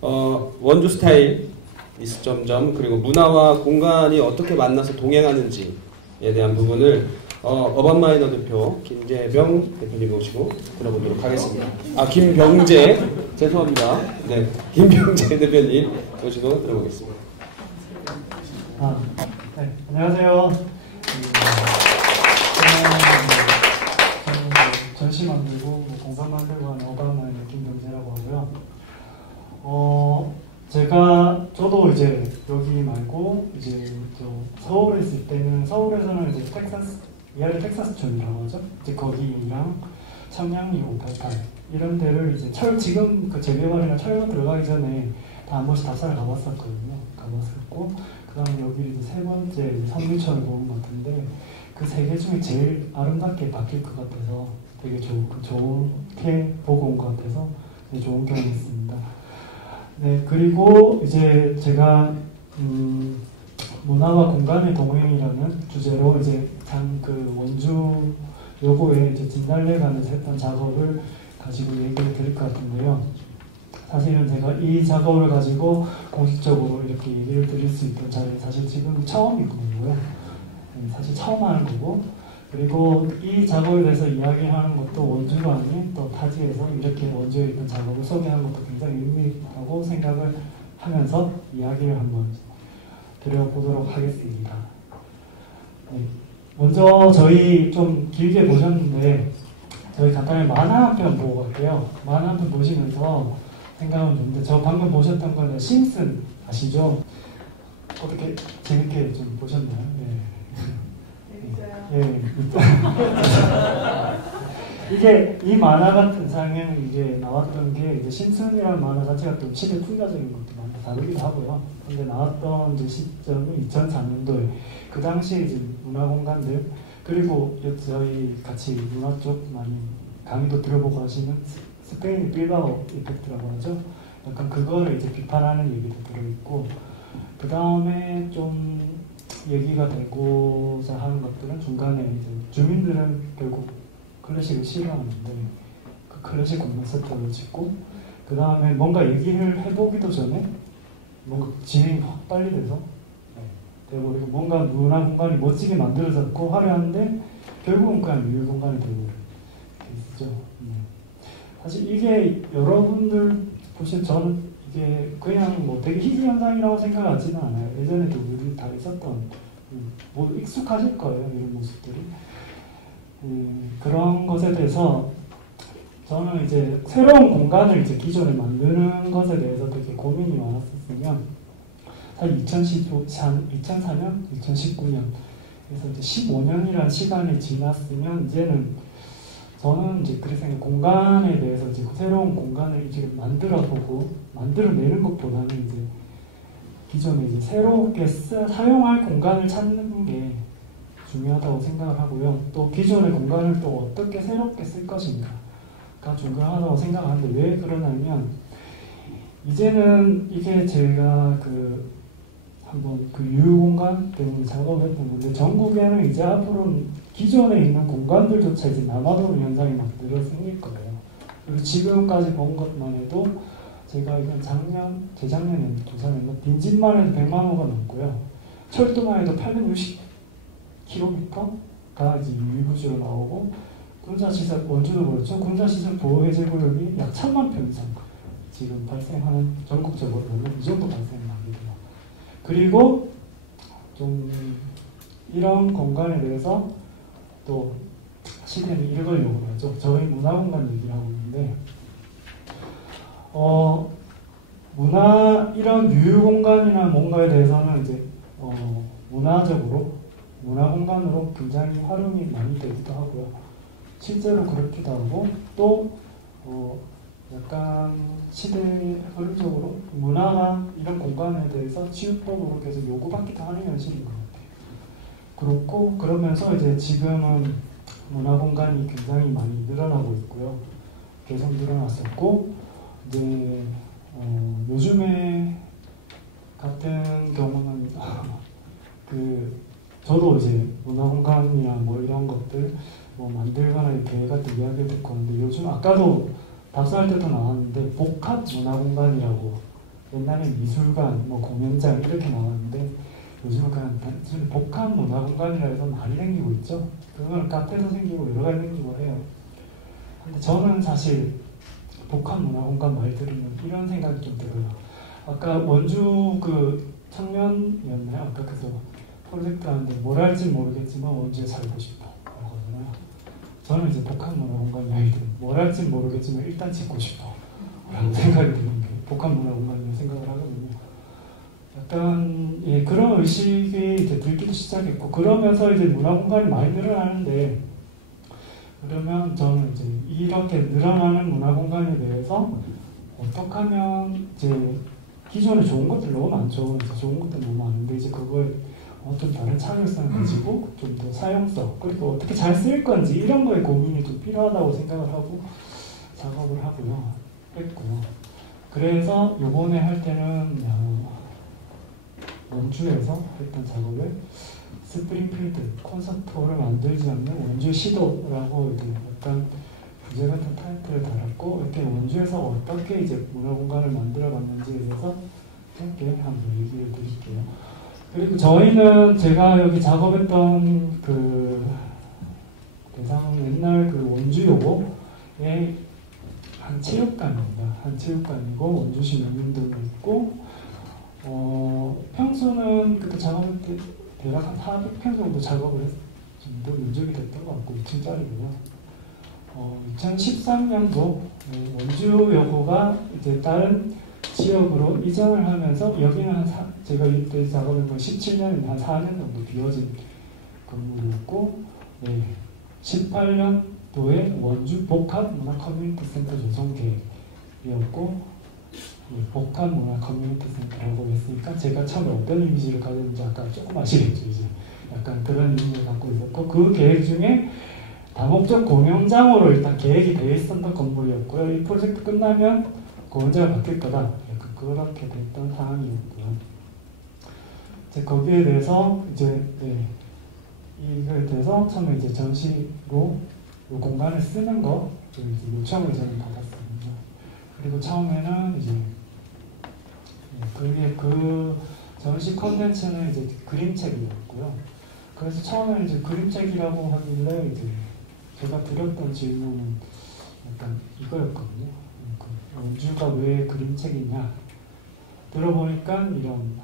원주 스타일 미스점점 그리고 문화와 공간이 어떻게 만나서 동행하는지에 대한 부분을 어반마이너 대표 김재병 대표님 모시고 들어보도록 하겠습니다. 김병재 죄송합니다. 네, 김병재 대표님 모시고 들어보겠습니다. 네, 안녕하세요. 저는 전시 만들고 공간 만들고 하는 어반마이너 김병재라고 하고요. 저도 이제 여기 말고 이제 서울에 있을 때는 서울에서는 이제 이하리 텍사스촌이라고 하죠. 이제 거기랑 청량리 588 이런 데를 이제 지금 그 재개발이나 철거 들어가기 전에 다 한 번씩 답사를 가봤었거든요. 가봤었고 그다음에 여기 이제 세 번째 성미천을 본 것 같은데 그 세 개 중에 제일 아름답게 바뀔 것 같아서 되게 좋게 보고 온 것 같아서 되게 좋은 경험이었습니다. 네, 그리고 이제 제가 문화와 공간의 동행이라는 주제로 이제 그 원주 요거에 이제 진달래관에서 했던 작업을 가지고 얘기를 드릴 것 같은데요. 사실은 제가 이 작업을 가지고 공식적으로 이렇게 얘기를 드릴 수 있던 자리는 사실 지금 처음인 거고요. 사실 처음 하는 거고, 그리고 이 작업에 대해서 이야기하는 것도 원주가 아닌 또 타지에서 이렇게 원주에 있던 작업을 소개하는 것도 굉장히 의미 있다고 생각을 하면서 이야기를 한번 드려보도록 하겠습니다. 네. 먼저 저희 좀 길게 보셨는데 저희 간단히 만화 한 편 보고 갈게요. 만화 한 편 보시면서 생각은 드는데 저 방금 보셨던 거는 심슨 아시죠? 어떻게 재밌게 좀 보셨나요? 네. 예, 이게 이 만화 같은 상에는 이제 나왔던 게 이제 심슨이라는 만화 자체가 좀 시대 풍자적인 것도 많이 다루기도 하고요. 근데 나왔던 이제 시점이 2004년도에 그 당시에 이제 문화 공간들 그리고 저희 같이 문화 쪽 많이 강의도 들어보고 하시는 스페인 빌바오 이펙트라고 하죠. 약간 그거를 이제 비판하는 얘기도 들어있고 그 다음에 좀 얘기가 되고자 하는 것들은 중간에 이제 주민들은 결국 클래식을 싫어하는데 그 클래식 콘서트를 짓고 그 다음에 뭔가 얘기를 해보기도 전에 뭔가 진행이 확 빨리 돼서 돼버리고 뭔가 문화 공간이 멋지게 만들어졌고 화려한데 결국은 그냥 유일 공간이 되고 있죠. 사실 이게 여러분들 보실 저는 이게 그냥 뭐 되게 희귀 현상이라고 생각하지는 않아요. 예전에도 우리 다 있었던 뭐 익숙하실 거예요. 이런 모습들이. 그런 것에 대해서 저는 이제 새로운 공간을 이제 기존에 만드는 것에 대해서 되게 고민이 많았었으면 사실 2004년, 2019년 그래서 이제 15년이라는 시간이 지났으면 이제는 저는 이제 그래서 공간에 대해서 이제 새로운 공간을 이제 만들어보고 만들어내는 것보다는 이제 기존에 이제 새롭게 사용할 공간을 찾는 게 중요하다고 생각을 하고요. 또 기존의 공간을 또 어떻게 새롭게 쓸 것인가가 중요하다고 생각하는데 왜 그러냐면 이제는 이게 제가 한번 유휴 공간 때문에 작업했던 건데 전국에는 이제 앞으로는 기존에 있는 공간들조차 이제 남아도는 현상이 막 늘어 생길 거예요. 그리고 지금까지 본 것만 해도 제가 이건 재작년에 조사했나 빈집만 해도 100만 호가 넘고요. 철도만 해도 860km가 이제 유휴구지로 나오고 군사시설 원주도 그렇죠. 군사시설 보호해제구역이 약 1000만 평 이상 지금 발생하는 전국적으로 보면 이 정도 발생합니다. 그리고 좀 이런 공간에 대해서 또 시대는 읽으려고 하죠. 저희 문화공간 얘기를 하고 있는데 이런 유휴공간이나 뭔가에 대해서는 이제 문화적으로 문화공간으로 굉장히 활용이 많이 되기도 하고요. 실제로 그렇기도 하고 또 약간 시대 흐름적으로 문화가 이런 공간에 대해서 치유법으로 계속 요구받기도 하는 현실인 것 같아요. 그렇고 그러면서 이제 지금은 문화 공간이 굉장히 많이 늘어나고 있고요. 계속 늘어났었고 이제 요즘에 같은 경우는 저도 이제 문화 공간이나 뭐 이런 것들 뭐 만들거나 계획 같은 이야기를 듣고 있는데 요즘 아까도 답사할 때도 나왔는데 복합 문화 공간이라고 옛날에 미술관, 뭐 공연장 이렇게 나왔는데 요즘은 그냥 단순히 복합 문화 공간이라 해서 많이 생기고 있죠. 그건 카페도 생기고 여러 가지 생기고 해요. 근데 저는 사실 복합 문화 공간 말 들으면 이런 생각이 좀 들어요. 아까 원주 그 청년이었나요? 아까 그래서 프로젝트 하는데 뭘 할지 모르겠지만 원주에 살고 싶어 그러거든요. 저는 이제 복합 문화 공간 이야기 들으면 뭘 할지 모르겠지만 일단 짓고 싶어 라고 생각이 드는 게 복합 문화 공간이라고 생각을 하거든요. 약간 예, 그런 의식이 이제 들기도 시작했고 그러면서 이제 문화 공간이 많이 늘어나는데 그러면 저는 이제 이렇게 늘어나는 문화 공간에 대해서 어떻게 하면 이제 기존에 좋은 것들 너무 많죠. 이제 좋은 것들 너무 많은데 이제 그걸 좀 다른 차별성을 가지고 좀 더 사용성 그리고 어떻게 잘 쓸 건지 이런 거에 고민이 좀 필요하다고 생각을 하고 작업을 하고요. 했고요. 그래서 요번에 할 때는 원주에서 했던 작업을 스프링필드 콘서트홀을 만들지 않는 원주 시도라고 이렇게 약간 주제 같은 타이틀을 달았고 이렇게 원주에서 어떻게 이제 문화 공간을 만들어 갔는지에 대해서 짧게 한번 얘기를 드릴게요. 그리고 저희는 제가 여기 작업했던 그 대상은 옛날 그 원주요고의 한 체육관입니다. 한 체육관이고 원주시 명륜도가 있고 평소는 그때 작업할 때 대략 한 400평 정도 작업을 했는데 면적이 됐던 것 같고 2층짜리고요. 2013년도 원주여고가 이제 다른 지역으로 이전을 하면서 여기는 제가 이때 작업한 건 17년인데 한 4년 정도 비어진 건물이었고 18년도에 원주 복합 문화 커뮤니티 센터 조성 계획이었고 복합 문화 커뮤니티 센터라고 했으니까 제가 처음에 어떤 이미지를 가졌는지 아까 조금 아시겠죠. 이제 약간 그런 이미지를 갖고 있었고 그 계획 중에 다목적 공연장으로 일단 계획이 되어 있었던 건물이었고요. 이 프로젝트 끝나면 공연장이 바뀔 거다. 약간 그렇게 됐던 상황이었고요. 이제 거기에 대해서 이제 이거에 대해서 처음에 이제 전시로 이 공간을 쓰는 거 이제 요청을 저는 받았습니다. 그리고 처음에는 이제 그 전시 컨텐츠는 이제 그림책이었고요. 그래서 처음에는 이제 그림책이라고 하길래 이제 제가 드렸던 질문은 약간 이거였거든요. 원주가 왜 그림책이냐? 들어보니까 이런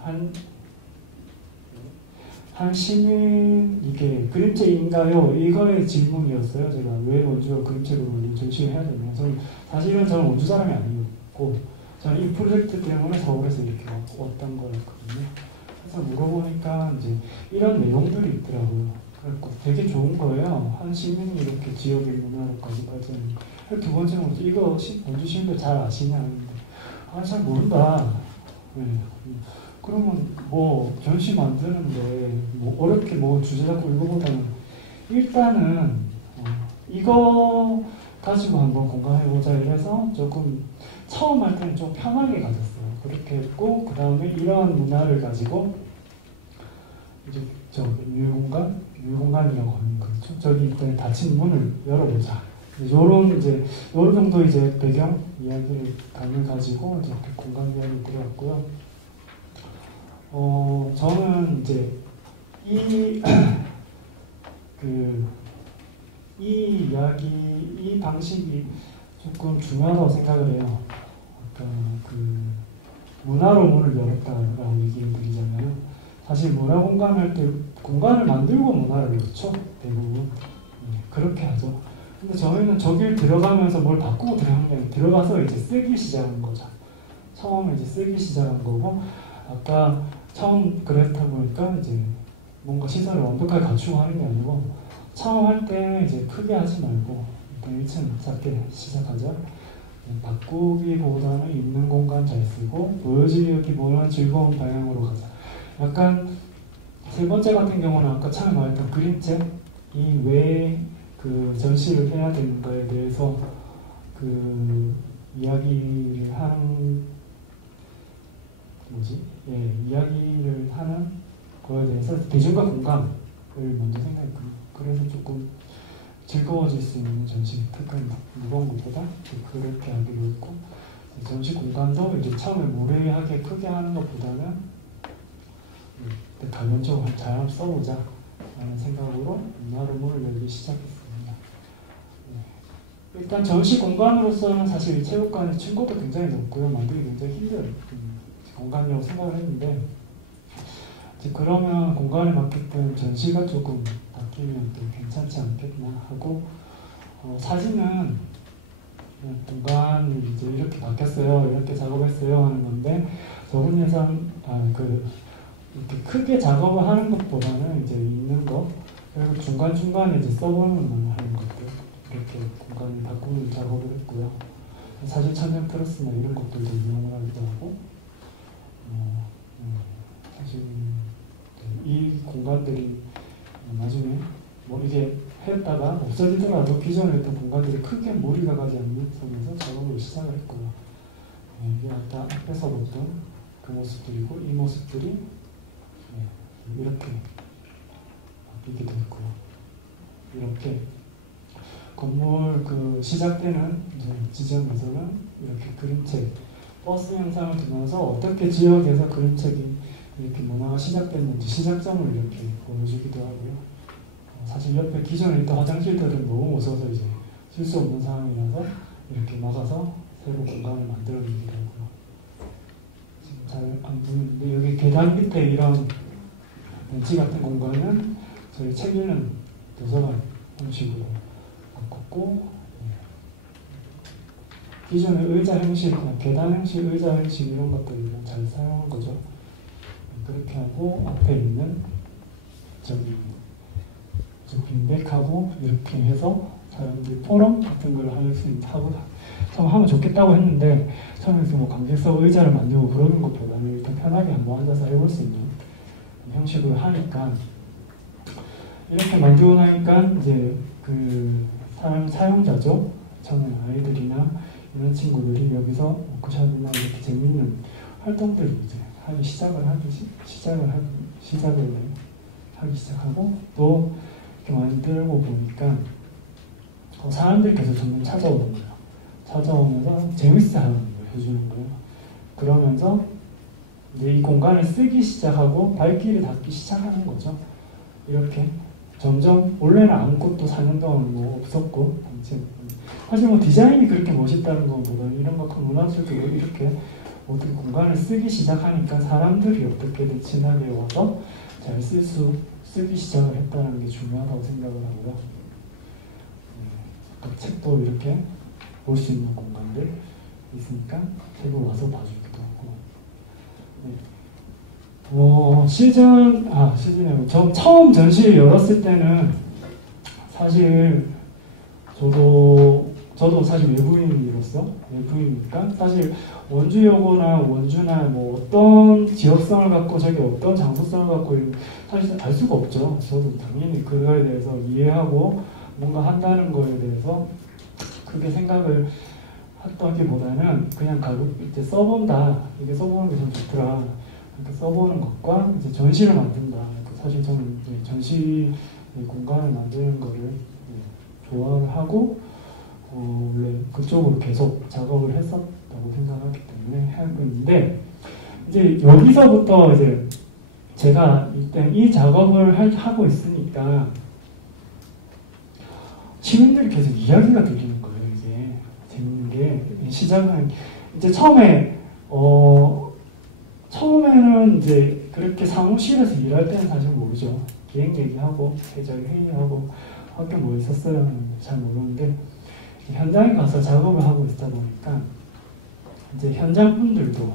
한 시민 이게 그림책인가요? 이거의 질문이었어요. 제가 왜 원주가 그림책으로 전시를 해야 되냐? 사실은 저는 원주 사람이 아니었고 저는 이 프로젝트 때문에 서울에서 이렇게 왔던 거였거든요. 그래서 물어보니까 이제 이런 내용들이 있더라고요. 그래서 되게 좋은 거예요. 한 시민이 이렇게 지역의 문화로까지 발전하는 거. 두 번째는 이거 원주 시민들 잘 아시냐 하는데 잘 모른다. 네. 그러면 뭐 전시 만드는데 뭐 어렵게 뭐 주제 잡고 이거보다는 일단은 이거 가지고 한번 공감해보자 이래서 조금 처음 할 때는 좀 편하게 가졌어요. 그렇게 했고 그 다음에 이러한 문화를 가지고 이제 저 유공간이라고 하는 거죠. 저기 일단 닫힌 문을 열어보자. 요런 정도 이제 배경 이야기를 가지고 이제 공간 이야기를 드렸고요. 저는 이제 이 이야기, 이 방식이 조금 중요하다고 생각을 해요. 아까 문화로 문을 열었다라고 얘기를 드리자면 사실 문화 공간 할 때 공간을 만들고 문화를 열죠. 대부분. 그렇게 하죠. 근데 저희는 저길 들어가면서 뭘 바꾸고 들어간 게 아니라 들어가서 이제 쓰기 시작한 거죠. 처음에 이제 쓰기 시작한 거고 아까 처음 그랬다 보니까 이제 뭔가 시설을 완벽하게 갖추고 하는 게 아니고 처음 할 때 이제 크게 하지 말고 일단 1층 작게 시작하자. 바꾸기보다는 있는 공간 잘 쓰고 보여주기보다는 즐거운 방향으로 가자. 약간 세 번째 같은 경우는 아까 처음에 말했던 그림책이 왜 그 전시를 해야 되는가에 대해서 그 이야기를 하는 이야기를 하는 거에 대해서 대중과 공감을 먼저 생각했거든요. 그래서 조금 즐거워질 수 있는 전시, 특히 무거운 것보다 그렇게 하기로 했고 전시 공간도 이제 처음에 무례하게 크게 하는 것보다는 다면적으로 잘 한번 써보자 라는 생각으로 문화를 문을 열기 시작했습니다. 일단 전시 공간으로서는 사실 체육관의 층고도 굉장히 높고요. 만들기 굉장히 힘든 공간이라고 생각을 했는데 이제 그러면 공간에 맞게끔 전시가 조금 바뀌면 또 괜찮지 않겠나 하고 사진은 공간이 이제 이렇게 바뀌었어요. 이렇게 작업했어요 하는 건데 적은 예산 이렇게 크게 작업을 하는 것보다는 이제 있는 거 그리고 중간중간에 이제 써보는 하는 것들 이렇게 공간을 바꾸는 작업을 했고요. 사실 천장 트러스나 이런 것들도 이용을 하기도 하고 사실 이 공간들이 나중에 뭐 이게 했다가 없어지더라도 기존에 있던 공간들이 크게 무리가 가지 않는 점에서 작업을 시작을 했고요. 이게 아까 앞에서 봤던 그 모습들이고 이 모습들이 이렇게 바뀌게 됐고요. 이렇게 건물 그 시작되는 지점에서는 이렇게 그림책 버스 현상을 두면서 어떻게 지역에서 그림책이 이렇게 문화가 시작됐는지 시작점을 이렇게 보여주기도 하고요. 사실 옆에 기존에 있던 화장실들은 너무 무서워서 이제 쓸 수 없는 상황이라서 이렇게 막아서 새로 공간을 만들어주기도 하고요. 지금 잘 안 보이는데 여기 계단 밑에 이런 벤치 같은 공간은 저희 책 읽는 도서관 형식으로 바꿨고 기존의 의자 형식, 계단 형식, 의자 형식 이런 것들을 잘 사용한 거죠. 그렇게 하고 앞에 있는 저기 빈백하고 이렇게 해서 사람들이 포럼 같은 걸 할 수 있다고 처음 하면 좋겠다고 했는데 처음에 뭐 관객석 의자를 만들고 그러는 것보다는 일단 편하게 한번 앉아서 해볼 수 있는 형식으로 하니까 이렇게 만들고 나니까 이제 그 사용자죠. 처음에 아이들이나 이런 친구들이 여기서 워크숍이나 이렇게 재밌는 활동들을 이제 하기 시작을 하기 시작하고 또 이렇게 만들고 보니까 사람들이 계속 점점 찾아오는 거예요. 찾아오면서 재밌어하는 거예요. 해주는 거예요. 그러면서 이제 이 공간을 쓰기 시작하고 발길이 닿기 시작하는 거죠. 이렇게 점점 원래는 아무것도 4년 동안 뭐 없었고 사실 뭐 디자인이 그렇게 멋있다는 것보다는 이런 거 문화적으로 이렇게 어떻게 공간을 쓰기 시작하니까 사람들이 어떻게든 친하게 와서 잘 쓰기 시작을 했다는 게 중요하다고 생각을 하고요. 또 책도 이렇게 볼 수 있는 공간들 있으니까 책을 와서 봐주기도 하고. 시즌에 처음 전시를 열었을 때는 사실 저도 사실 외부인이니까 사실 원주여고나 원주나 뭐 어떤 지역성을 갖고 저기 어떤 장소성을 갖고 사실 알 수가 없죠. 저도 당연히 그거에 대해서 이해하고 뭔가 한다는 거에 대해서 크게 생각을 했다기보다는 그냥 이제 써본다. 이게 써보는 게 좀 좋더라. 이렇게 써보는 것과 이제 전시를 만든다. 사실 저는 이제 전시 공간을 만드는 거를 좋아를 하고 원래 그쪽으로 계속 작업을 했었다고 생각하기 때문에 했는데 이제 여기서부터 이제 제가 일단 이 작업을 하고 있으니까 시민들이 계속 이야기가 들리는 거예요. 이게 재밌는 게 시작은 이제 처음에는 이제 그렇게 사무실에서 일할 때는 사실 모르죠. 기획 얘기하고 계절 회의하고 학교 뭐 있었어요? 잘 모르는데 현장에 가서 작업을 하고 있다 보니까 이제 현장 분들도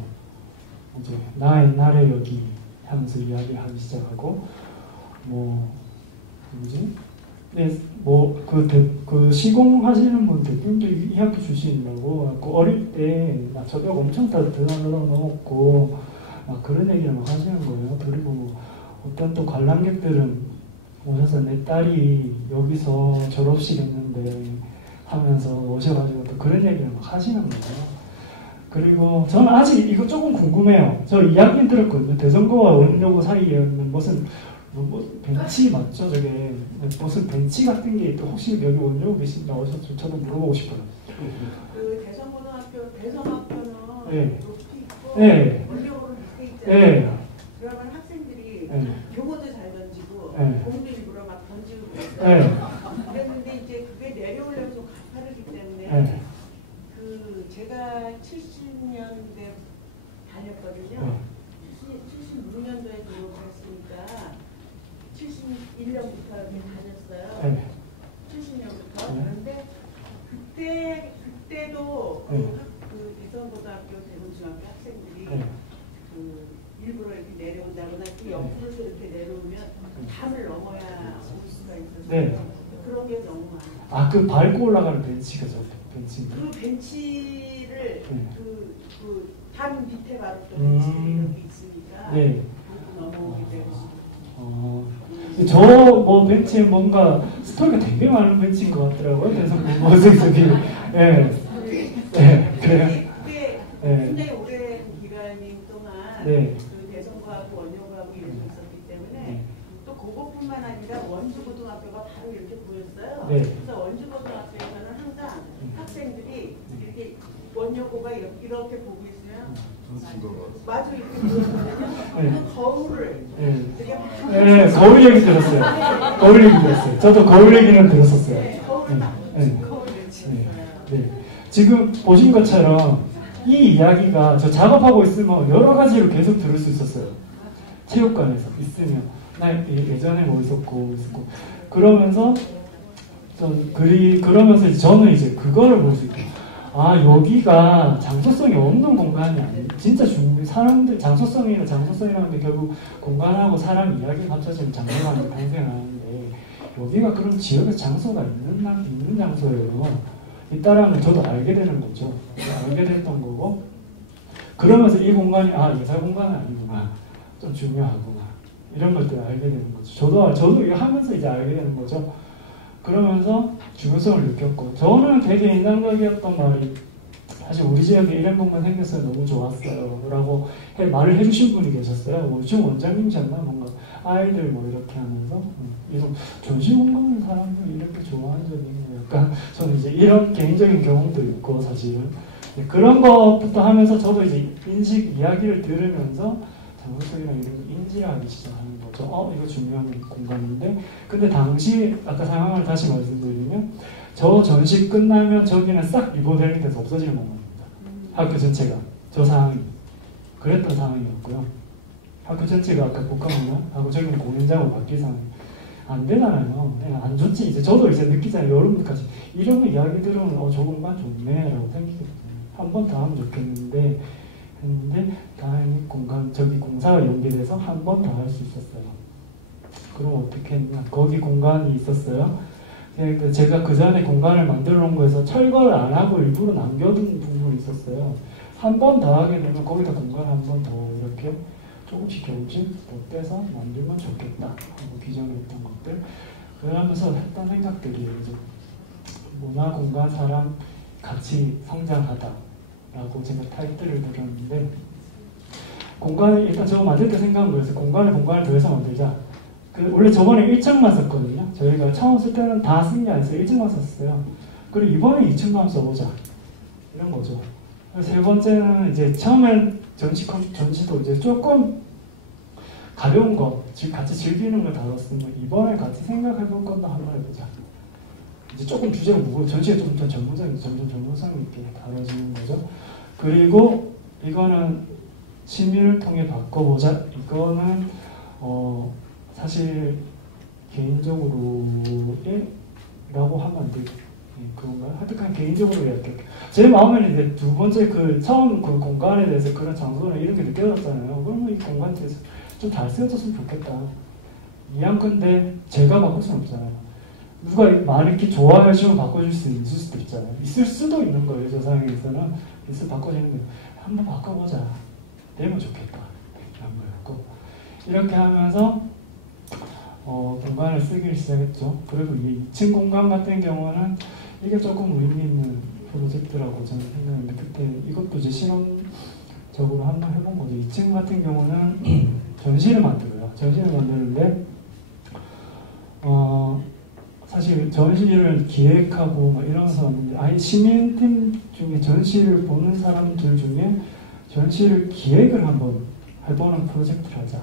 이제 나 옛날에 여기 하면서 이야기하기 시작하고 그 시공하시는 분 대표님도 이 학교 출신이라고 어릴 때 저벽 엄청 따뜻하게 넘었고 막 그런 얘기를 막 하시는 거예요. 그리고 어떤 또 관람객들은 오셔서 내 딸이 여기서 졸업식 했는데 하면서 오셔가지고 또 그런 얘기를 막 하시는 거예요. 그리고 저는 아직 이거 조금 궁금해요. 저 이야기 들었거든요. 대전고와 원로고 사이에 있는 무슨 벤치 맞죠? 저게 무슨 벤치 같은 게 또 혹시 여기 원로고 계신가 오셔서 저도 물어보고 싶어요. 그 대전고등학교 대전학교는 네. 높이 있고 네. 원격으로 밑에 있잖아요. 네. 그러면 학생들이 네. 용어도 잘 던지고 네. 공도 일부러 막 던지고 그랬어요. 네. 그랬는데 이제 그게 내려오려면 좀 가파르기 때문에 네. 그 제가 70년대 다녔거든요. 네. 76년도에 졸업을 했으니까 71년부터 이렇게 다녔어요. 네. 70년부터. 네. 그런데 그때도 네. 그 대선고등학교, 대전중학교 학생들이 네. 그 일부러 이렇게 내려온다거나 그 옆으로 이렇게 내려오면 담을 넘어야 올 수가 있었어요. 네. 그런 게 너무 많아요. 아, 그 밟고 올라가는 벤치가 저 벤치. 그 벤치를 네. 담 밑에 바로 또 벤치가 이렇게 있으니까 네. 넘어오게 되고. 저 뭐 벤치에 뭔가 스토리가 되게 많은 벤치인 것 같더라고요. 대선 모색석이. 예. 네. 그래요. 그때 네. 굉장히 오랜 기간 동안 네. 그 대선고하고 원효고하고 이렇게 있었기 때문에 네. 또 그것뿐만 아니라 원주고등학교가 바로 이렇게 보였어요. 네. 그래서 원주고등학교에서는 항상 학생들이 이렇게 원효고가 이렇게 보고 있으면 마주 이렇게 보였거든요. 네. 그 거울을 네. 되게 네, 거울 얘기 들었어요. 거울 얘기 들었어요. 저도 거울 얘기는 들었었어요. 네, 거울을 딱 네. 거울을 네. 치웠어요. 네. 지금 보신 것처럼 이 이야기가 저 작업하고 있으면 여러 가지로 계속 들을 수 있었어요. 체육관에서 있으면 나 예전에 뭐 있었고 그러면서 그러면서 저는 이제 그거를 볼 수 있고 아 여기가 장소성이 없는 공간이 아니에요. 진짜 사람들 장소성이라는 게 결국 공간하고 사람 이야기가 합쳐지면 장소가 탄생하는데 여기가 그런 지역에서 장소가 있는 장소예요. 있다라는 저도 알게 되는 거죠. 알게 됐던 거고 그러면서 이 공간이 예사 공간은 아니구나. 좀 중요하구나. 이런 것들을 알게 되는 거죠. 저도 이거 하면서 이제 알게 되는 거죠. 그러면서 중요성을 느꼈고 저는 되게 인상적이었던 말이 사실 우리 지역에 이런 공간 생겼어요. 너무 좋았어요. 라고 말을 해주신 분이 계셨어요. 지금 원장님이셨나? 뭔가 아이들 뭐 이렇게 하면서 이런 전시 공간을 사람들이 이렇게 좋아하는 적이 있네요. 약간 저는 이제 이런 개인적인 경험도 있고 사실은 그런 것부터 하면서 저도 이제 인식 이야기를 들으면서 장소성이랑 이런 거 인지를 하기 시작하는 거죠. 이거 중요한 공간인데 근데 당시 아까 상황을 다시 말씀드리면 저 전시 끝나면 저기는 싹 리모델링 돼서 없어지는 공간입니다. 학교 전체가 저 상황이 그랬던 상황이었고요. 학교 전체가 아까 복합문화하고 저기는 공연장으로 바뀔 상황이 안 되잖아요. 안 좋지. 이제 저도 이제 느끼잖아요. 여러분들까지 이런 이야기 들으면 저 공간 좋네라고 생기거든요. 한 번 더 하면 좋겠는데 했는데 다행히 저기 공사가 연계돼서 한 번 더 할 수 있었어요. 그럼 어떻게 했냐? 거기 공간이 있었어요. 제가 그 전에 공간을 만들어 놓은 거에서 철거를 안 하고 일부러 남겨둔 부분이 있었어요. 한 번 더 하게 되면 거기다 공간 한 번 더 이렇게 조금씩 덧대서 만들면 좋겠다 하고 기존에 했던 것들 그러면서 했던 생각들이 이제 문화 공간 사람 같이 성장하다 라고 제가 타이틀을 드렸는데 공간을 일단 저거 만들 때 생각한 거였어요. 공간을 더해서 만들자. 원래 저번에 1층만 썼거든요. 저희가 처음 쓸 때는 다 쓴 게 아니어서 1층만 썼어요. 그리고 이번에 2층만 써보자. 이런 거죠. 세 번째는 이제 처음엔 전시도 이제 조금 가벼운 거, 같이 즐기는 걸 다뤘으면 이번에 같이 생각해볼 것도 한번 해보자. 이제 조금 주제가 무거워. 전시가 좀 더 점점 전문성 있게 다뤄지는 거죠. 그리고 이거는 취미를 통해 바꿔보자. 이거는 사실 개인적으로라고 하면 안 되고 그런가요? 하여튼 개인적으로 이렇게 제 마음에는 이제 두 번째 처음 그 공간에 대해서 그런 장소나 이런 게 느껴졌잖아요. 그러면 이 공간에 대해서 좀 잘 쓰여졌으면 좋겠다. 이양건데 제가 바꿀 수는 없잖아요. 누가 이렇게 좋아해주면 바꿔줄 수 있을 수도 있잖아요. 있을 수도 있는 거예요. 저 상황에서는 바꿔주는 게 한번 바꿔보자. 되면 좋겠다. 이런 거였고 이렇게 하면서 공간을 쓰기 시작했죠. 그리고 이 2층 공간 같은 경우는 이게 조금 의미 있는 프로젝트라고 저는 생각했는데 그때 이것도 이제 실험적으로 한번 해본 거죠. 2층 같은 경우는 전시를 만들어요. 전시를 만드는데 사실 전시를 기획하고 막 이런 사람인데 아예 시민팀 중에 전시를 보는 사람들 중에 전시를 기획을 한번 해보는 프로젝트를 하자.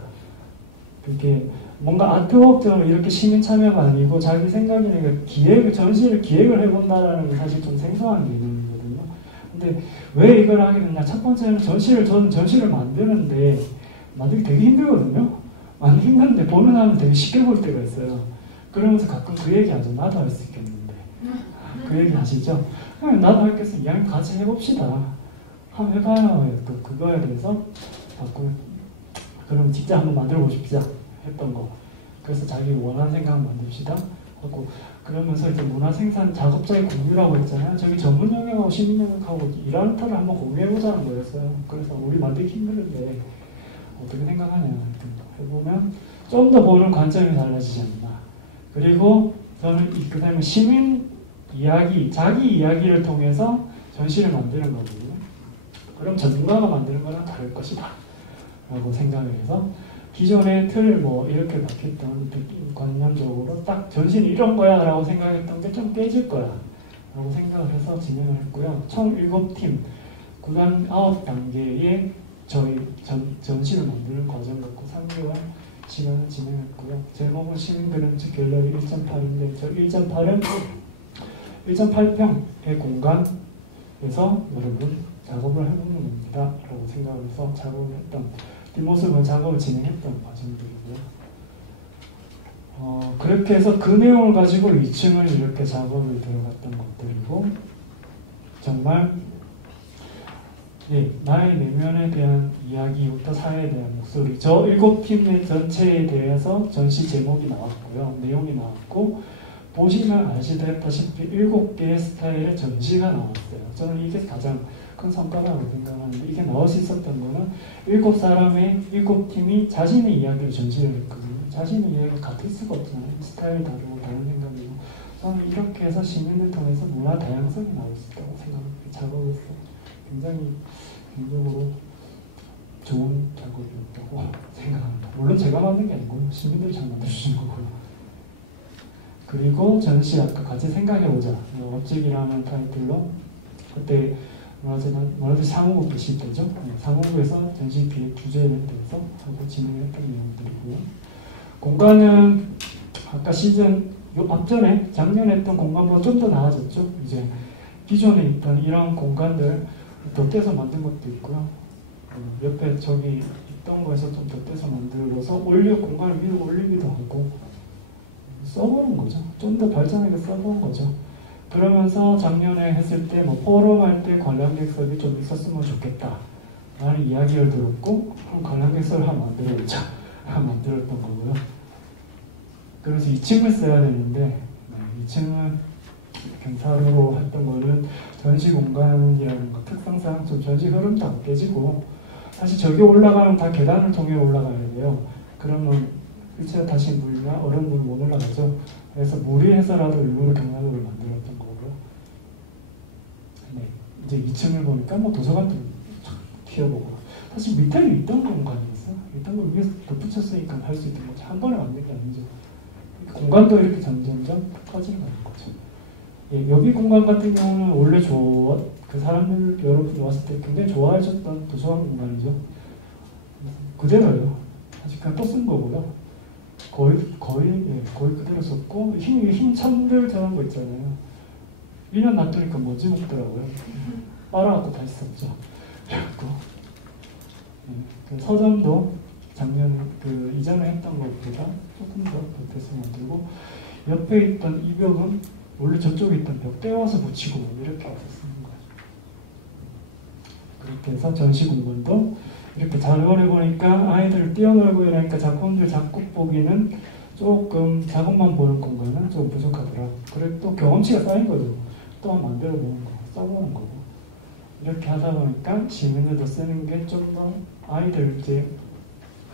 그게 뭔가 아트웍처럼 이렇게 시민 참여가 아니고 자기 생각이니까 전시를 기획을 해본다라는 게 사실 좀 생소한 개념이거든요. 근데 왜 이걸 하게 됐냐? 첫 번째는 저는 전시를 만들기 되게 힘들거든요. 많이 힘든데 보는 사람은 되게 쉽게 볼 때가 있어요. 그러면서 가끔 그 얘기 하죠. 나도 할 수 있겠는데. 그 얘기 하시죠? 그럼 나도 할겠어. 이야기 같이 해봅시다. 한번 해봐요. 또 그거에 대해서 그럼 진짜 한번 만들어 보십시다. 했던 거. 그래서 자기 원하는 생각 만듭시다. 하고 그러면서 이제 문화생산 작업자의 공유라고 했잖아요. 저기 전문 영역하고 시민 영역하고 일하는 터를 한번 공유해보자는 거였어요. 그래서 우리 만들기 힘들은데 어떻게 생각하냐 해보면 좀 더 보는 관점이 달라지지 않나. 그리고 저는 그 다음에 시민 이야기, 자기 이야기를 통해서 전시를 만드는 거거든요. 그럼 전문가가 만드는 거랑 다를 것이다 라고 생각을 해서 기존의 틀을 뭐 이렇게 박혔던 관념적으로 딱 전시는 이런 거야 라고 생각했던 게 좀 깨질 거야 라고 생각을 해서 진행을 했고요. 총 7팀, 구단 9단계의 저희 전시를 만드는 과정 갖고 3개월 시간을 진행했고요. 제목은 시민그램 갤러리 1.8인데 저 1.8평의 공간에서 여러분 작업을 해보는 겁니다 라고 생각을 해서 작업을 했던 뒷모습은 작업을 진행했던 과정들이고요. 그렇게 해서 그 내용을 가지고 2층을 이렇게 작업을 들어갔던 것들이고 정말 나의 내면에 대한 이야기부터 사회에 대한 목소리 저 7팀의 전체에 대해서 전시 제목이 나왔고요. 내용이 나왔고 보시면 아시다시피 7개의 스타일의 전시가 나왔어요. 저는 이게 가장 큰 성과라고 생각하는데 이게 나올 수 있었던 거는 7사람의 7팀이 자신의 이야기를 전시를 했거든요. 자신의 이야기가 같을 수가 없잖아요. 스타일이 다르고 다른 생각이고 저는 이렇게 해서 시민을 통해서 문화 다양성이 나올 수 있다고 생각합니다. 작업을 했어요. 굉장히 개인적으로 좋은 작업이었다고 생각합니다. 물론 제가 만든 게 아니고요. 시민들이 잘 만들어주신 거고요. 그리고 전시 아까 같이 생각해보자. 업직이라는 타이틀로 그때 뭐라지 사무국 계실 때죠. 사무국에서 전시 기획 주제에 대해서 하고 진행했던 내용들이고요. 공간은 아까 시즌 앞전에 작년에 했던 공간보다 좀 더 나아졌죠. 이제 기존에 있던 이런 공간들 덧대서 만든 것도 있고요. 옆에 저기 있던 거에서 좀 덧대서 만들어서 공간을 위로 올리기도 하고 써보는 거죠. 좀 더 발전하게 써보는 거죠. 그러면서 작년에 했을 때 뭐 포럼 할 때 관람객석이 좀 있었으면 좋겠다 라는 이야기를 들었고 그럼 관람객석을 한번 만들어보자 만들었던 거고요. 그래서 2층을 써야 되는데 2층은 경사로 했던 거는 전시 공간이라는 거 특성상 좀 전시 흐름도 안 깨지고 사실 저기 올라가면 다 계단을 통해 올라가야 돼요. 그러면 일체가 다시 물이나 얼음물 못 올라가죠. 그래서 무리해서라도 일부러 경사도를 만들었던 거고요. 이제 2층을 보니까 뭐 도서관도 튀어보고 사실 밑에 있던 공간이었어요. 있던 걸 위에서 덧붙였으니까 할 수 있는 거죠. 한 번에 만든 게 아니죠. 공간도 이렇게 점점점 커지는 거죠. 여기 공간 같은 경우는 원래 그 사람들 여러분이 왔을 때 굉장히 좋아하셨던 도서관 공간이죠. 그대로예요. 사실 그냥 또 쓴 거고요. 거의 그대로 썼고 힘찬들 저런 거 있잖아요. 1년 놔두니까 먼지 먹더라고요. 빨아갖고 다시 썼죠. 그래갖고 서점도 작년 이전에 했던 것보다 조금 더 겉에서 만들고 옆에 있던 이 벽은 원래 저쪽에 있던 벽 떼어서 붙이고 이렇게 와서 쓰는 거죠. 그렇게 해서 전시 공간도 이렇게 작업을 해보니까 아이들 뛰어놀고 이러니까 작품들 작곡 보기는 조금 작업만 보는 공간은 좀 부족하더라. 그래 또 경험치가 쌓인 거죠. 또 만들어 보는 거, 써보는 거고. 이렇게 하다 보니까 시민들도 쓰는 게 좀 더 아이들 이제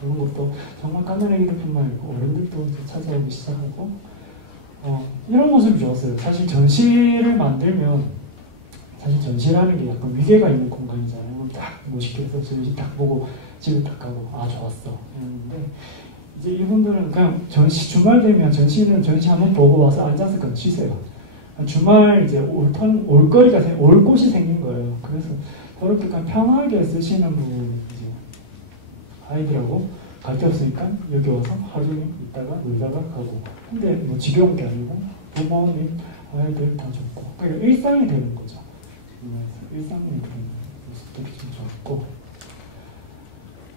그런 것도 정말 까만애기들뿐만 아니고 어른들도 이제 찾아오기 시작하고 이런 모습이 좋았어요. 사실 전시를 만들면 사실 전시라는 게 약간 위계가 있는 공간이잖아요. 딱 멋있게 해서 전시 딱 보고 집에 딱 가고 좋았어 했는데 이제 이분들은 그냥 주말 되면 전시 한번 보고 와서 앉아서 그냥 쉬세요. 주말 이제 올 곳이 생긴 거예요. 그래서 그렇게 그냥 편하게 쓰시는 부분 이제 아이들하고 갈 데 없으니까 여기 와서 하루 종일 있다가 놀다가 가고. 근데 뭐 지겨운 게 아니고 부모님, 아이들 다 좋고. 그러니까 일상이 되는 거죠. 일상이 그런 모습들이 좀 좋고.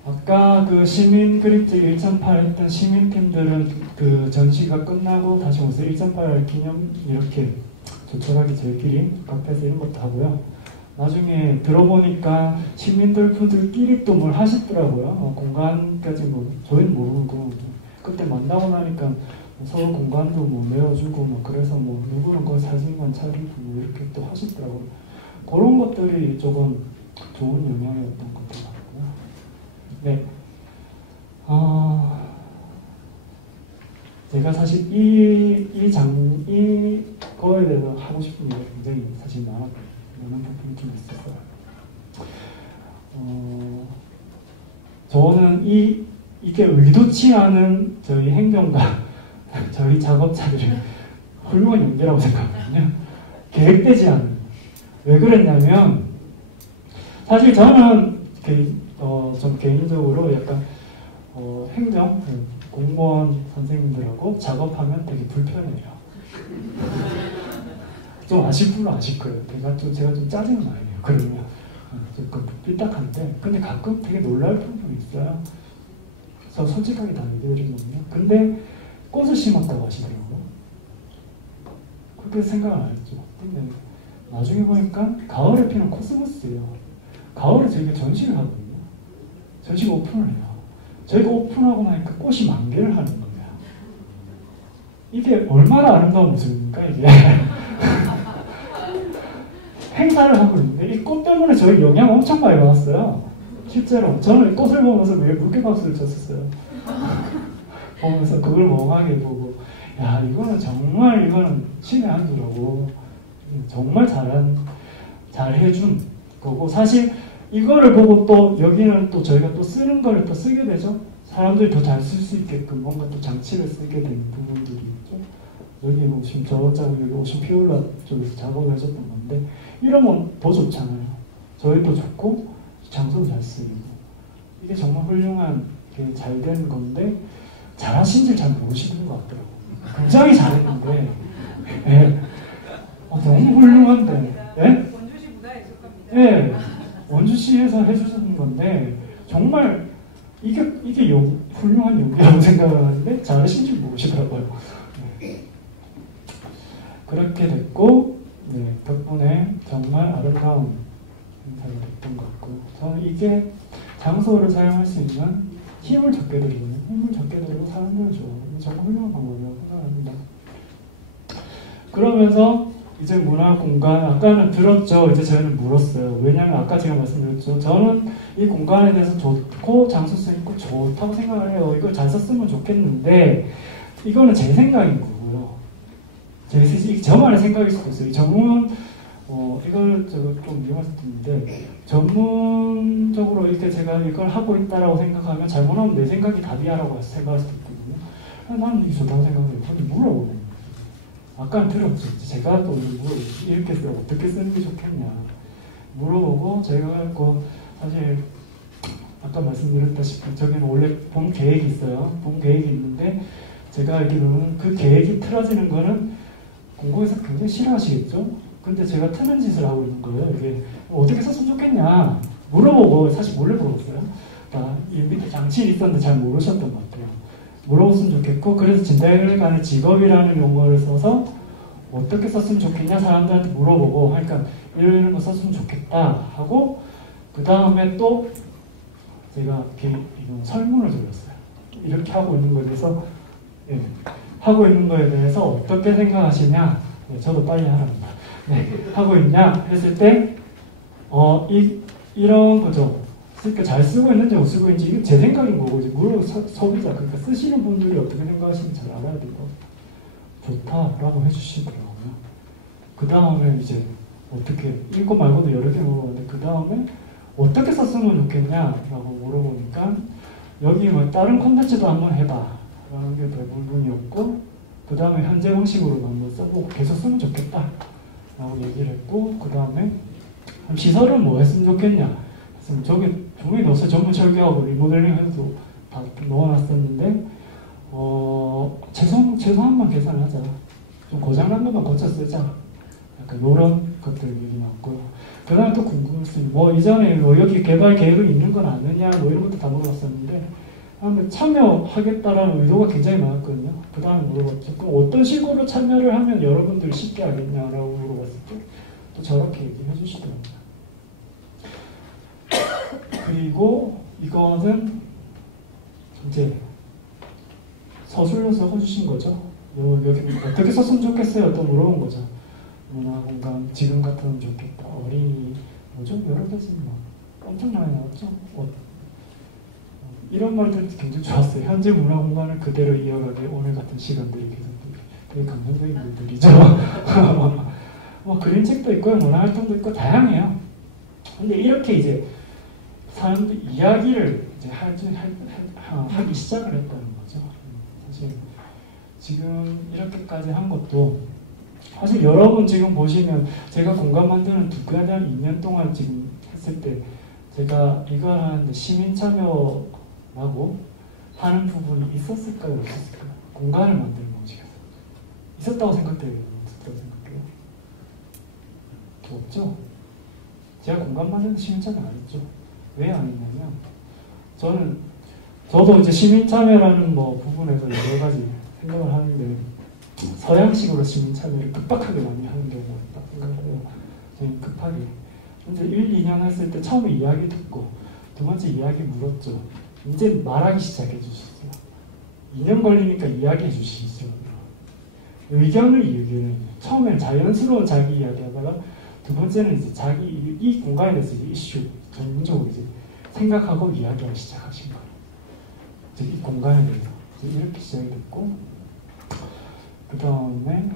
아까 그 시민 그림책 1.8 했던 시민팀들은 그 전시가 끝나고 다시 오서 1.8 기념 이렇게 조촐하게 저희끼리 카페에서 이런 것도 하고요. 나중에 들어보니까 시민들끼리 또 뭘 하시더라고요. 공간까지 뭐 저희는 모르고 그때 만나고 나니까 서로 공간도 뭐 메워주고 뭐 그래서 뭐 누구는 그 사진관 차리고 뭐 이렇게 또 하시더라고요. 그런 것들이 조금 좋은 영향이었던 것 같아요. 네. 제가 사실 이거에 대해서 하고 싶은 얘기가 굉장히 사실 많은 부분이 좀 있었어요. 저는 이게 의도치 않은 저희 행동과 저희 작업자들의 훌륭한 연계라고 생각하거든요. 계획되지 않은. 왜 그랬냐면, 사실 저는 좀 개인적으로 약간 행정, 공무원 선생님들하고 작업하면 되게 불편해요. 좀 아쉽구나 아쉽고요. 제가 좀 짜증이 많이 나요. 그러면 조금 삐딱한데, 근데 가끔 되게 놀랄 부분이 있어요. 그래서 솔직하게 다 얘기해드리거든요. 근데 꽃을 심었다고 하시더라고요. 그렇게 생각 안 했죠. 근데 나중에 보니까 가을에 피는 코스모스예요. 가을에 저희가 전시를 하거든요. 전시가 오픈을 해요. 저희가 오픈하고 나니까 꽃이 만개를 하는 거예요. 이게 얼마나 아름다운 모습입니까, 이게? 행사를 하고 있는데 이 꽃 때문에 저희 영향 엄청 많이 받았어요. 실제로 저는 꽃을 보면서 매일 물개박수를 쳤었어요. 보면서 그걸 멍하게 보고, 야, 이거는 신의 한 수라고. 정말 잘 해준 거고, 사실 이거를 보고 또 여기는 또 저희가 또 쓰는 걸 또 쓰게 되죠. 사람들이 더 잘 쓸 수 있게끔 뭔가 또 장치를 쓰게 되는 부분들이 있죠. 여기 오신 여기 오신 피올라 쪽에서 작업을 하셨던 건데, 이러면 더 좋잖아요. 저희도 좋고 장소도 잘 쓰이고. 이게 정말 훌륭한 잘 된 건데, 잘하신지 잘 모르시는 것 같더라고요. 굉장히 잘했는데, 네. 너무 훌륭한데, 네? 원주시 문화예술 겁니다. 네. 원주시에서 해주시는 건데, 정말 이게 훌륭한 용기라고 생각을 하는데, 잘하신지 모르시더라고요. 네. 그렇게 됐고, 네, 덕분에 정말 아름다운 행사가 됐던 것 같고, 저는 이게 장소를 사용할 수 있는 힘을 적게 드리거든요. 힘을 적게 드리고 사람들을 좋아하는 정말 훌륭한 방법이라고 생각합니다. 그러면서 이제 문화 공간, 아까는 들었죠. 이제 저희는 물었어요. 왜냐하면 아까 제가 말씀드렸죠. 저는 이 공간에 대해서 좋고 장소 쓰니까 좋다고 생각을 해요. 이걸 잘 썼으면 좋겠는데, 이거는 제 생각인 거고요. 저만의 생각일 수도 있어요. 전문, 이걸 좀 위험할 수도 있는데, 전문적으로 이렇게 제가 이걸 하고 있다라고 생각하면, 잘못하면 내 생각이 답이야라고 생각할 수도 있거든요. 나는 이게 좋다고 생각해요. 근데 물어보고. 아까 들었죠. 제가 또 이렇게 쓰고 어떻게 쓰는 게 좋겠냐. 물어보고, 제가 사실, 아까 말씀드렸다시피, 저기는 원래 본 계획이 있어요. 본 계획이 있는데, 제가 알기로는 그 계획이 틀어지는 거는 공고에서 굉장히 싫어하시겠죠? 근데 제가 트는 짓을 하고 있는 거예요. 이게 어떻게 썼으면 좋겠냐 물어보고, 사실 몰래 물어봤어요. 이 밑에 장치 있었는데 잘 모르셨던 것 같아요. 물어봤으면 좋겠고, 그래서 진달간의 직업이라는 용어를 써서 어떻게 썼으면 좋겠냐 사람들한테 물어보고 하니까 이런 거 썼으면 좋겠다 하고, 그 다음에 또 제가 이런 설문을 돌렸어요. 이렇게 하고 있는 거에 대해서, 예, 하고 있는 거에 대해서 어떻게 생각하시냐. 네, 저도 빨리 하랍니다. 네, 하고 있냐 했을 때, 이런 거죠. 그러니까 잘 쓰고 있는지 못 쓰고 있는지, 이게 제 생각인 거고, 이제 소비자, 그러니까 쓰시는 분들이 어떻게 생각하시는지 잘 알아야 되고, 좋다라고 해주시더라고요. 그 다음에 이제 어떻게, 읽고 말고도 여러 개 물어봤는데, 그 다음에 어떻게 썼으면 좋겠냐라고 물어보니까, 여기 뭐 다른 콘텐츠도 한번 해봐 라는 게 대부분이었고, 그 다음에 현재 방식으로 한번 써보고 계속 쓰면 좋겠다 라고 얘기를 했고, 그 다음에 그럼 시설은 뭐 했으면 좋겠냐? 그래서 저기 종이 넣어서 전부 철거하고 리모델링 해서 다 넣어놨었는데 최소한만 계산하자. 좀 고장난 것만 고쳐 쓰자. 약간 이런 것들 얘기 나왔고요. 그 다음에 또 궁금했어요. 뭐 이전에 뭐 여기 개발 계획이 있는 건 아느냐 뭐 이런 것도 다 물어봤었는데 한번 참여하겠다라는 의도가 굉장히 많았거든요. 그 다음에 물어봤죠. 그럼 어떤 식으로 참여를 하면 여러분들이 쉽게 하겠냐라고 물어봤을 때 또 저렇게 얘기해 주시더라고요. 그리고 이거는 이제 서술로 적어주신 거죠. 여기 어떻게 썼으면 좋겠어요? 또 물어본 거죠. 문화공간 지금 같으면 좋겠다. 어린이 뭐죠? 여러 가지 뭐 엄청 많이 나왔죠. 이런 말들 굉장히 좋았어요. 현재 문화공간을 그대로 이어가게 오늘 같은 시간들이 계속 되게 감동적인 글들이죠. 뭐 그림책도 있고 문화활동도 있고 다양해요. 근데 이렇게 이제 사람들 이야기를 이제 하기 시작을 했다는 거죠. 사실 지금 이렇게까지 한 것도 사실 여러분 지금 보시면 제가 공간 만드는 두까지 한 2년 동안 지금 했을 때 제가 이걸 하는데 시민 참여라고 하는 부분이 있었을까요? 없었을까요? 공간을 만드는 방식에서 있었다고 생각돼요? 없었다고 생각해요? 없죠? 제가 공간 만드는 시민 참여 안 했죠. 왜 안 했냐면 저도 이제 시민 참여라는 뭐 부분에서 여러 가지 생각을 하는데 서양식으로 시민 참여를 급박하게 많이 하는 경우가 있다 생각을 해요. 저는 급하게. 근데 1, 2년 했을 때 처음에 이야기 듣고 두 번째 이야기 물었죠. 이제 말하기 시작해 주셨어요. 2년 걸리니까 이야기해 주시죠. 의견을 이야기해요. 처음엔 자연스러운 자기 이야기 하다가 두 번째는 이제 자기 이 공간에 대해서 이슈 전문적으로 이제 생각하고 이야기하기 시작하신 거예요. 이제 이 공간에 대해서 이렇게 시작이 됐고 그 다음에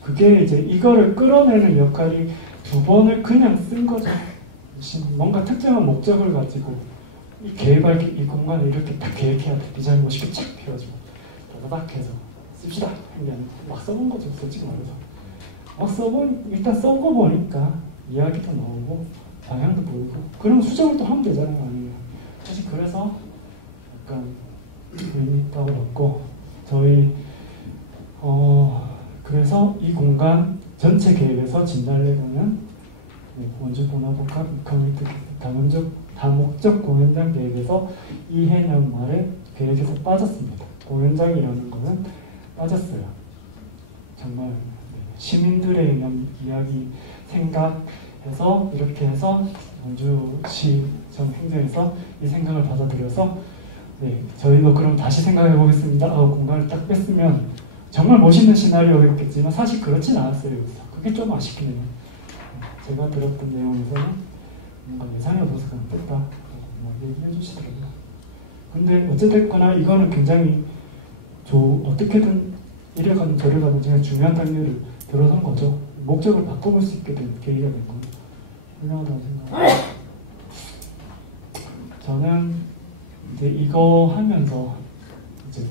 그게 이제 이거를 끌어내는 역할이 두 번을 그냥 쓴 거죠. 뭔가 특정한 목적을 가지고 이 이 공간을 이렇게 딱 계획해야 돼. 디자인 멋있게 착 펴가지고 다다닥 해서 씁시다. 그냥 막 써본 거죠. 솔직히 말해서. 일단 써고 보니까 이야기도 나오고 방향도 보이고 그럼 수정을 또 하면 되잖아요. 아니면 사실 그래서 약간 의미 있다고 봤고 저희 그래서 이 공간 전체 계획에서 진달래공연 원주 문화복합 커뮤니티 다목적 공연장 계획에서 이 해년 말에 계획에서 빠졌습니다. 공연장이라는 거는 빠졌어요. 정말 시민들의 이야기 생각해서 이렇게 해서 원주시정 행정에서 이 생각을 받아들여서 저희도 그럼 다시 생각해 보겠습니다 하고 공간을 딱 뺐으면 정말 멋있는 시나리오였겠지만 사실 그렇진 않았어요. 그게 좀 아쉽긴 해요. 제가 들었던 내용에서는 뭔가 예산이 없어서 그냥 뺐다 뭐 얘기해 주시더라고요. 근데 어쨌거나 이거는 굉장히 어떻게든 이래가든 저래가든 제가 중요한 단계를 들어선 거죠. 목적을 바꿔볼 수 있게 된 계기가 된 거예요. 훌륭하다고 생각합니다. 저는 이제 이거 하면서 이제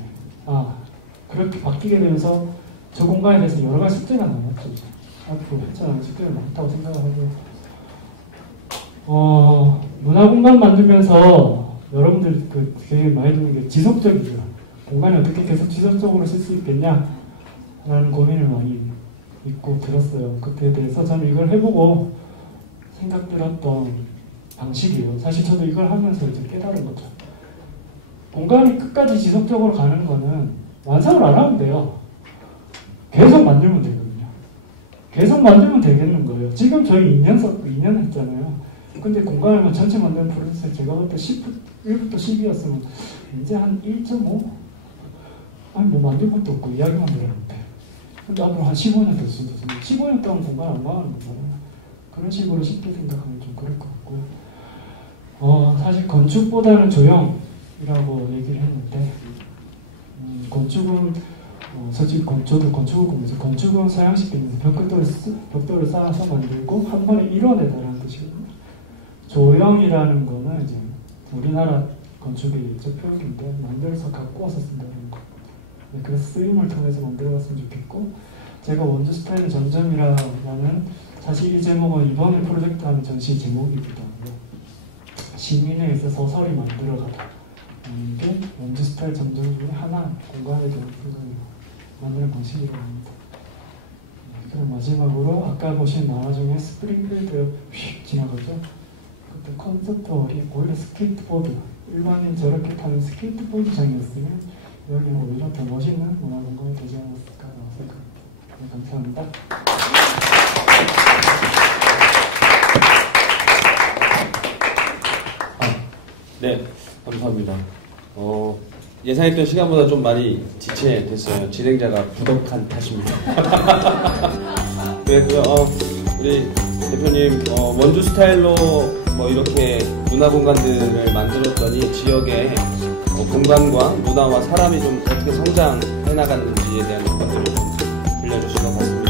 그렇게 바뀌게 되면서 저 공간에 대해서 여러 가지 숙제가 나왔죠. 앞으로 했잖아요. 숙제가 많다고 생각을 하고 문화 공간 만들면서 여러분들 되게 많이 드는 게 지속적이죠. 공간을 어떻게 계속 지속적으로 쓸 수 있겠냐 라는 고민을 많이 있고 들었어요. 그때에 대해서 저는 이걸 해보고 생각들었던 방식이에요. 사실 저도 이걸 하면서 이제 깨달은 거죠. 공간이 끝까지 지속적으로 가는 거는 완성을 안 하면 돼요. 계속 만들면 되거든요. 계속 만들면 되겠는 거예요. 지금 저희 2년 했잖아요. 근데 공간을 전체 만드는 프로세스 제가 볼 때 1부터 10이었으면 이제 한 1.5? 아니 뭐 만들 것도 없고 이야기만 들었는데 근데 앞으로 한 15년 될 수도 있어요. 15년 동안 공간 안 망하는 거잖아요. 그런 식으로 쉽게 생각하면 좀 그럴 것 같고요. 사실 건축보다는 조형이라고 얘기를 했는데 건축은 솔직히 저도 건축을 보면서 건축은 서양식 기능에서 벽돌을 쌓아서 만들고 한 번에 이뤄내다라는 뜻이거든요. 조형이라는 거는 이제 우리나라 건축의 예적 표현인데 만들어서 갖고 와서 쓴다는 거. 그래서 쓰임을 통해서 만들어갔으면 좋겠고 제가 원주 스타일 전점이라는 사실 이 제목은 이번에 프로젝트하는 전시 제목이기도 하고요. 시민회에서 소설이 만들어가다 게 원주 스타일 점정 중에 하나 공간에 대한 생각을 만드는 방식이라고 합니다. 그럼 마지막으로 아까 보신 만화 중에 스프링필드 휙 지나가죠. 그때 콘서트홀이 원래 스케이트보드 일반인 저렇게 타는 스케이트보드장이었으면 여기 오히려 더 멋있는 문화 공간이 되지 않았을까라고 생각합니다. 네, 감사합니다. 네, 감사합니다. 예상했던 시간보다 좀 많이 지체됐어요. 진행자가 부덕한 탓입니다. 그래서 우리 대표님 원주 스타일로 뭐 이렇게 문화 공간들을 만들었더니 지역의 공간과 문화와 사람이 좀 어떻게 성장해 나갔는지에 대한 것들을 좀 들려주신 것 같습니다.